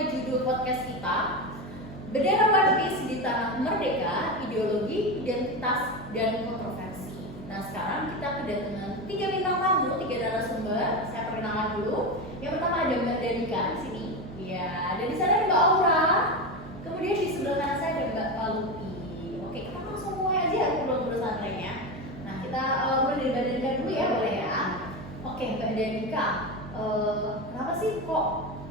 sesuai judul podcast kita, Bendera One Piece di Tanah Merdeka, Ideologi, Identitas, dan Kontroversi. Nah, sekarang kita kedatangan 3 bintang tamu, 3 narasumber. Saya perkenalkan dulu. Yang pertama ada Mbak Danika di sini. Ya, dan di sana ada Mbak Aura. Kemudian di sebelah kanan saya ada Mbak Palupi. Oke, kita langsung mulai aja ngobrol-ngobrol santainya. Nah, kita mulai dari Mbak Danika dulu ya, boleh ya? Oke, Mbak Danika. Kenapa sih kok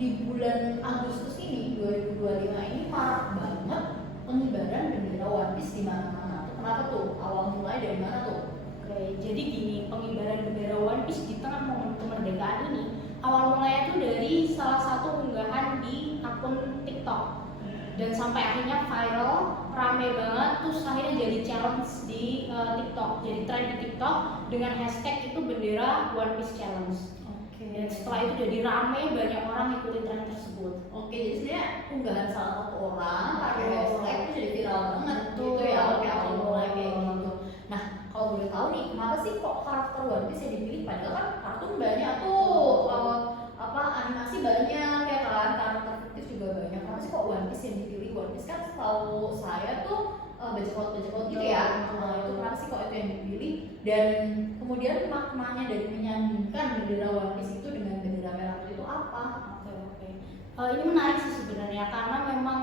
di bulan Agustus ini 2025 ini marak banget pengibaran bendera One Piece di mana-mana? Kenapa tuh? Awal mulai dari mana tuh? Oke, jadi gini, pengibaran bendera One Piece di tengah momen kemerdekaan ini awal mulanya tuh dari salah satu unggahan di akun TikTok dan sampai akhirnya viral, rame banget, terus akhirnya jadi challenge di TikTok, jadi tren di TikTok dengan hashtag itu bendera One Piece Challenge. Dan setelah itu jadi rame, banyak orang ikutin tren tersebut. Oke, jadi sebenarnya unggahan salah satu orang pakai hashtag itu jadi viral banget Betul. gitu ya. Oke, awal mulai kayak gitu. Nah, kalau boleh tahu nih, kenapa sih kok karakter One Piece yang dipilih? Padahal kan kartun banyak tuh, animasi banyak ya kan, karakter fiktif juga banyak. Kenapa sih kok One Piece yang dipilih? One Piece kan setahu saya tuh baca kaut gitu ya. Nah, itu kenapa sih kok itu yang dipilih? Dan kemudian maknanya dari menyandingkan bendera One Piece itu dengan bendera merah putih itu apa? Oke. Ini menarik sih sebenarnya karena memang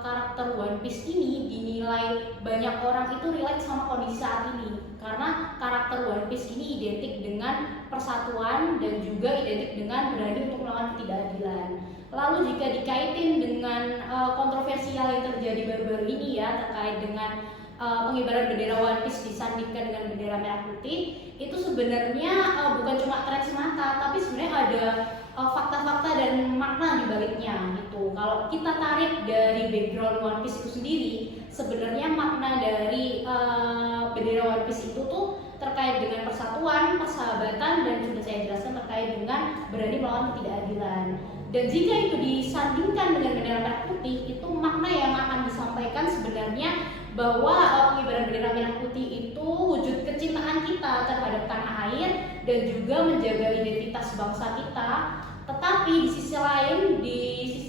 karakter One Piece ini dinilai banyak orang itu relate sama kondisi saat ini. Karena karakter One Piece ini identik dengan persatuan dan juga identik dengan berani untuk melawan ketidakadilan. Lalu jika dikaitin dengan kontroversial yang terjadi baru-baru ini ya terkait dengan pengibaran bendera One Piece disandingkan dengan bendera merah putih, itu sebenarnya bukan cuma tren semata, tapi sebenarnya ada fakta-fakta dan makna di baliknya gitu. Kalau kita tarik dari background One Piece itu sendiri, sebenarnya makna dari bendera One Piece itu tuh terkait dengan persatuan, persahabatan, dan sudah saya jelaskan terkait dengan berani melawan ketidakadilan. Dan jika itu disandingkan dengan bendera merah putih, itu makna yang akan disampaikan sebenarnya bahwa pengibaran bendera merah putih itu wujud kecintaan kita terhadap tanah air dan juga menjaga identitas bangsa kita. Tetapi di sisi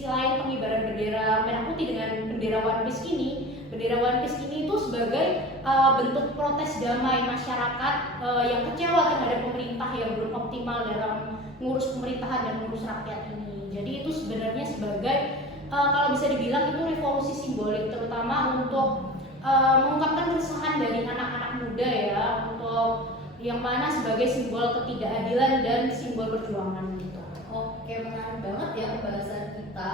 lain pengibaran bendera merah putih dengan bendera One Piece ini itu sebagai bentuk protes damai masyarakat yang kecewa terhadap pemerintah yang belum optimal dalam mengurus pemerintahan dan mengurus rakyat ini. Jadi itu sebenarnya sebagai kalau bisa dibilang itu revolusi simbolik, terutama untuk mengungkapkan keresahan dari anak-anak muda ya, untuk yang mana sebagai simbol ketidakadilan dan simbol perjuangan gitu. Oke, menarik banget ya pembahasan kita.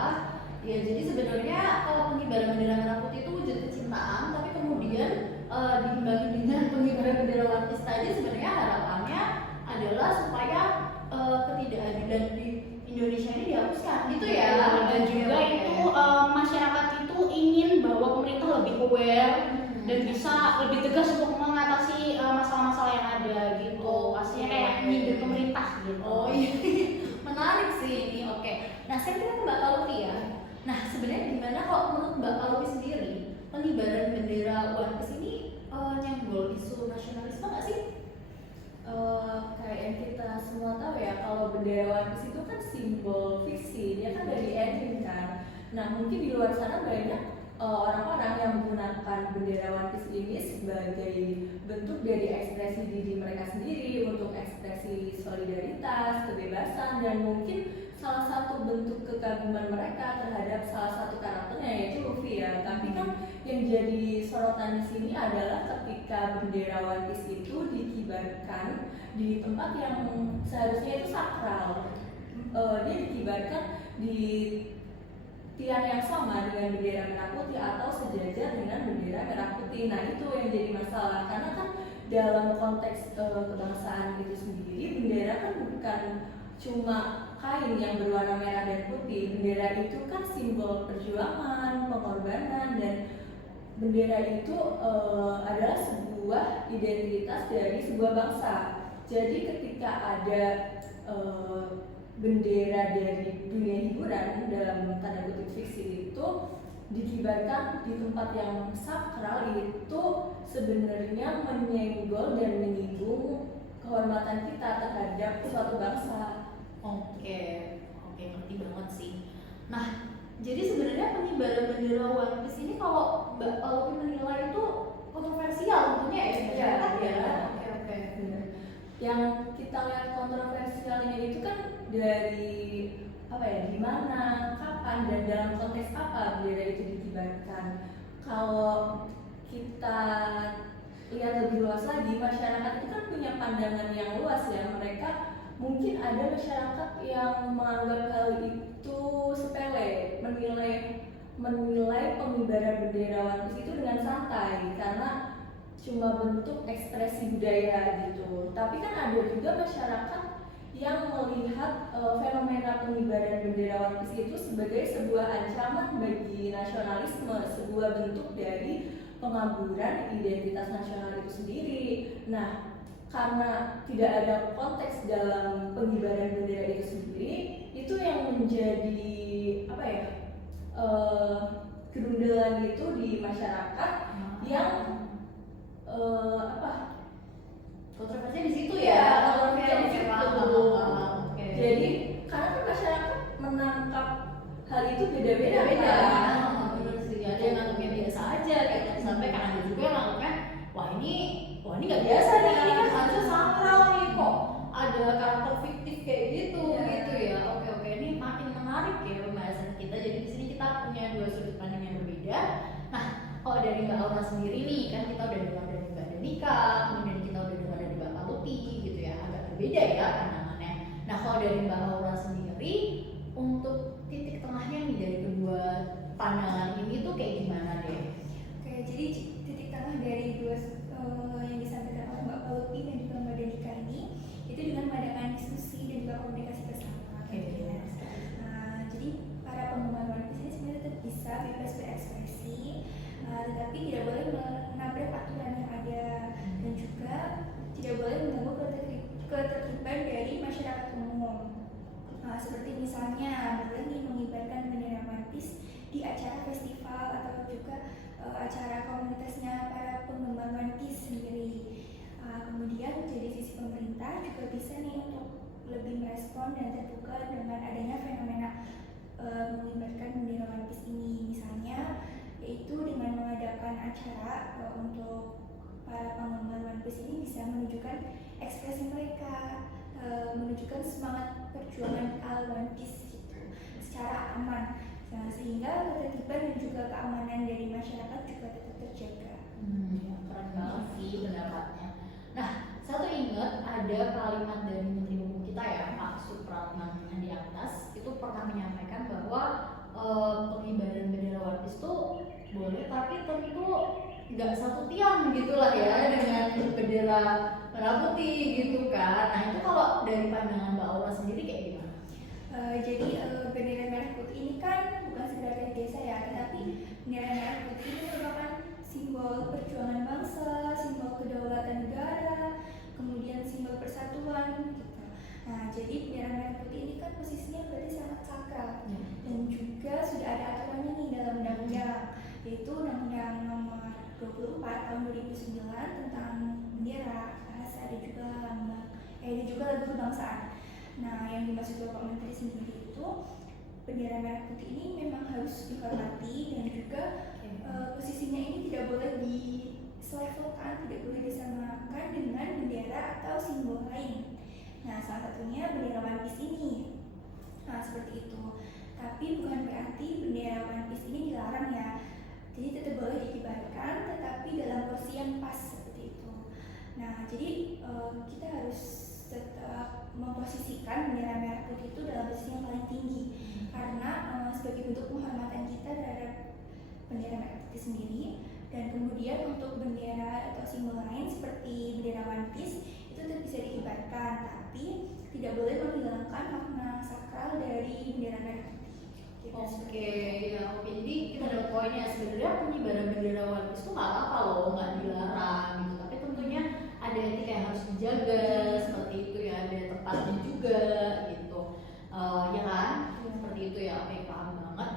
Ya, jadi sebenarnya kalau pengibaran bendera merah putih itu wujud kecintaan, tapi kemudian diimbangi dengan pengibaran bendera One Piece tadi sebenarnya harapannya adalah supaya ketidakadilan di Indonesia ini dihapuskan gitu ya. Dan juga itu masyarakat itu ingin bahwa pemerintah lebih aware dan bisa lebih tegas untuk mengatasi masalah-masalah yang ada gitu. Pastinya kayak nyindir pemerintah gitu. Oh iya, menarik sih ini. Oke, nah saya kira ke Mbak Palupi ya. Nah, sebenarnya gimana kalau menurut Mbak Palupi sendiri pengibaran bendera One Piece ini nyenggol isu nasionalisme nggak sih? Kayak yang kita semua tahu ya, kalau bendera One Piece itu kan simbol fiksi, dia kan dari anime kan. Nah, mungkin di luar sana banyak orang-orang yang menggunakan bendera One Piece ini sebagai bentuk dari ekspresi diri mereka sendiri, untuk ekspresi solidaritas, kebebasan, dan mungkin salah satu bentuk kekaguman mereka terhadap salah satu karakternya yaitu Luffy ya. Tapi kan yang jadi sorotan di sini adalah ketika bendera One Piece itu dikibarkan di tempat yang seharusnya itu sakral. Dia dikibarkan di tiang yang sama dengan bendera merah putih atau sejajar dengan bendera merah putih. Nah, itu yang jadi masalah karena kan dalam konteks kebangsaan itu sendiri, bendera kan bukan cuma kain yang berwarna merah dan putih. Bendera itu kan simbol perjuangan, pengorbanan, dan bendera itu adalah sebuah identitas dari sebuah bangsa. Jadi ketika ada bendera dari dunia hiburan dalam tanda kutip fiksi itu dikibarkan di tempat yang sakral, itu sebenarnya menyenggol dan menyinggung kehormatan kita terhadap suatu bangsa. Oke, ngerti banget sih. Nah, Jadi sebenarnya pengibaran bendera One Piece ini kalau Mbak Pauli menilai itu kontroversial tentunya ya. Iya, Kan iya. ya. Oke. Benar. Yang kita lihat kontroversialnya itu kan dari apa ya, di mana, kapan, dan dalam konteks apa bendera itu dikibarkan. Kalau kita lihat lebih luas lagi, masyarakat itu kan punya pandangan yang luas ya. Mereka mungkin ada masyarakat yang menganggap hal itu sepele, menilai pengibaran bendera One Piece itu dengan santai karena cuma bentuk ekspresi budaya gitu. Tapi kan ada juga masyarakat yang melihat fenomena pengibaran bendera One Piece itu sebagai sebuah ancaman bagi nasionalisme, sebuah bentuk dari pengaburan identitas nasional itu sendiri. Nah, karena tidak ada konteks dalam pengibaran bendera itu sendiri, itu yang menjadi apa ya, gerundelan itu di masyarakat yang Kontroversinya di situ ya. kontroversinya di situ. Oke. Jadi karena kan masyarakat menangkap hal itu beda-beda. beda-beda. kan? Bener sih. Ada yang nganggapnya biasa aja kayak tadi sampaikan, ada juga yang nganggapnya wah ini nggak biasa nih, ini kan harusnya sakral nih, kok ada karakter fiktif kayak gitu gitu ya. Oke, ini makin menarik ya pembahasan kita. Jadi di sini kita punya dua sudut pandang yang berbeda. Nah, kalau dari Mbak Aura sendiri nih, kan kita udah dengar dari Mbak Denika, kemudian kita udah dengar dari Mbak Paluti gitu ya, agak berbeda ya pandangannya. Nah, kalau dari Mbak Aura sendiri, untuk titik tengahnya nih dari kedua pandangan ini tuh kayak gimana deh? Oke, jadi titik tengah dari dua yang disampaikan oleh Mbak Paluti dan juga Mbak Denika ini itu dengan mengadakan diskusi dan juga komunikasi bersama. Benar. Nah, jadi para penggemar One Piece ini sebenarnya tetap bisa bebas berekspresi, tetapi tidak boleh menabrak aturan yang ada dan juga tidak boleh mengganggu ketertiban dari masyarakat umum. Seperti misalnya boleh nih mengibarkan bendera One Piece di acara festival atau juga acara komunitasnya para penggemar One Piece sendiri. Kemudian dari sisi pemerintah juga bisa nih untuk lebih merespon dan terbuka dengan adanya fenomena mengibarkan bendera One Piece ini, misalnya yaitu dengan mengadakan acara untuk para penggemar One Piece ini bisa menunjukkan ekspresi mereka, menunjukkan semangat perjuangan al One Piece gitu secara aman. Nah, sehingga ketertiban dan juga keamanan dari masyarakat juga tetap terjaga. Ya, keren banget sih pendapatnya. Nah, satu ingat ada kalimat dari Menteri Hukum kita ya, Pak Supratman di atas itu pernah menyampaikan bahwa pengibaran bendera One Piece itu boleh, tapi tentu nggak satu tiang gitulah ya dengan bendera merah putih gitu kan. Nah, itu kalau dari pandangan Mbak Aura sendiri kayak gimana? Jadi bendera merah putih ini kan bukan sekedar dari desa ya, tetapi bendera merah putih ini merupakan simbol perjuangan bangsa, simbol kedaulatan negara, kemudian simbol persatuan gitu. Nah, jadi bendera merah putih ini kan posisinya berarti sangat sakral dan juga sudah ada aturannya nih dalam undang-undang, yaitu Undang-Undang Nomor 24 Tahun 2009 tentang bendera, bahasa dan juga lagu kebangsaan. Nah, yang dimaksud Bapak Menteri sendiri itu bendera merah putih ini memang harus dihormati dan juga posisinya ini tidak boleh diselevelkan, tidak boleh disamakan dengan bendera atau simbol lain. Nah, salah satunya bendera One Piece ini. Nah, seperti itu. Tapi bukan berarti bendera One Piece ini dilarang ya. Jadi tetap boleh dikibarkan, tetapi dalam porsi yang pas seperti itu. Nah, jadi kita harus tetap memposisikan bendera merah putih itu dalam posisi yang paling tinggi, karena sebagai bentuk penghormatan kita terhadap bendera merah putih sendiri. Dan kemudian untuk bendera atau simbol lain seperti bendera One Piece itu tetap bisa dikibarkan, tapi tidak boleh menghilangkan makna sakral dari bendera merah putih. Oke. Jadi kita ada poinnya, sebenarnya pengibaran bendera One Piece itu nggak apa-apa loh, nggak dilarang gitu. Tapi tentunya ada etika yang harus dijaga seperti itu ya, ada tempatnya juga gitu. Ya kan? Seperti itu ya. Oke, paham banget.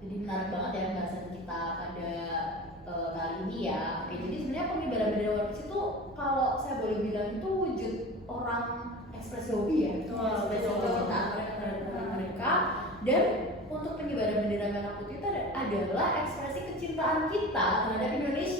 Jadi menarik banget ya bahasan kita pada kali ini ya. Oke, jadi sebenarnya pengibaran bendera One Piece itu kalau saya boleh bilang itu wujud orang ekspresi hobi ya. Ekspresi hobi kita terhadap mereka. Dan untuk pengibaran bendera merah adalah ekspresi kecintaan kita terhadap Indonesia.